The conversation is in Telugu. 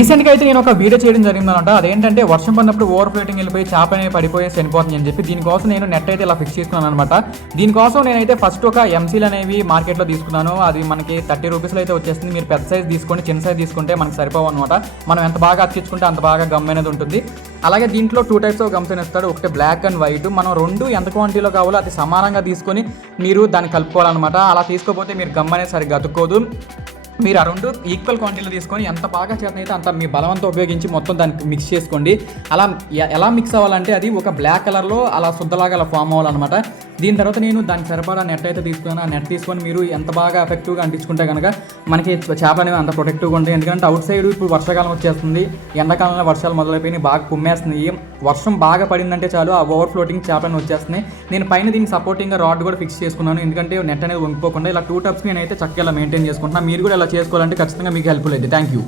రీసెంట్గా అయితే నేను ఒక వీడియో చేయడం జరిగిందనమాట. అదేంటంటే వర్షం పడినప్పుడు ఓవర్ ఫ్లోటింగ్ వెళ్ళిపోయి చేప అనేది పడిపోయి చనిపోతుంది అని చెప్పి. దీనికోసం నేను నెట్ అయితే ఇలా ఫిక్స్ చేసుకున్నాను అనమాట. దీనికోసం నేనైతే ఫస్ట్ ఒక ఎంసీలు అనేవి మార్కెట్లో తీసుకున్నాను. అది మనకి 30 రూపీస్లో అయితే వచ్చేస్తుంది. మీరు పెద్ద సైజ్ తీసుకోండి, చిన్న సైజ్ తీసుకుంటే మనకి సరిపోవు అనమాట. మనం ఎంత బాగా అతికించుకుంటే అంత బాగా గమ్ అనేది ఉంటుంది. అలాగే దీంట్లో 2 టైప్స్ ఆఫ్ గమ్స్ అని ఇస్తాడు. ఒకటి బ్లాక్ అండ్ వైట్. మనం రెండు ఎంత క్వాంటిటీలో కావాలో అది సమానంగా తీసుకొని మీరు దాన్ని కలుపుకోవాలన్నమాట. అలా తీసుకోకపోతే మీరు గమ్ అనేది సరిగ్గా అతుక్కోదు. మీరు ఆ రెండు ఈక్వల్ క్వాంటిటీలో తీసుకొని ఎంత బాగా చేతనైతే అంత మీ బలవంతా ఉపయోగించి మొత్తం దానికి మిక్స్ చేసుకోండి. అలా ఎలా మిక్స్ అవ్వాలంటే అది ఒక బ్లాక్ కలర్లో అలా శుద్ధలాగా అలా ఫామ్ అవ్వాలన్నమాట. దీని తర్వాత నేను దానికి సరిపడా నెట్ అయితే తీసుకున్నాను. ఆ నెట్ తీసుకొని మీరు ఎంత బాగా ఎఫెక్టివ్గా అంటించుకుంటే కనుక మనకి చేప అనేవి అంత ప్రొటెక్టివ్గా ఉంటాయి. ఎందుకంటే అవుట్ సైడ్ ఇప్పుడు వర్షాకాలం వచ్చేస్తుంది, ఎండాకాలంలో వర్షాలు మొదలైపోయి బాగా కుమ్మేస్తున్నాయి. వర్షం బాగా పడిందంటే చాలు ఆ ఓవర్ ఫ్లోటింగ్ చేపలను వచ్చేస్తున్నాయి. నేను పైన దీన్ని సపోర్టింగ్గా రాడ్ కూడా ఫిక్స్ చేసుకున్నాను. ఎందుకంటే నెట్ అనేది వంగిపోకుండా ఇలా 2 టబ్స్ నేనైతే చక్కగా ఇలా మెయింటైన్ చేసుకుంటున్నాను. మీరు కూడా ఇలా చేసుకోవాలంటే ఖచ్చితంగా మీకు హెల్ప్ఫుల్ అయితే. Thank you.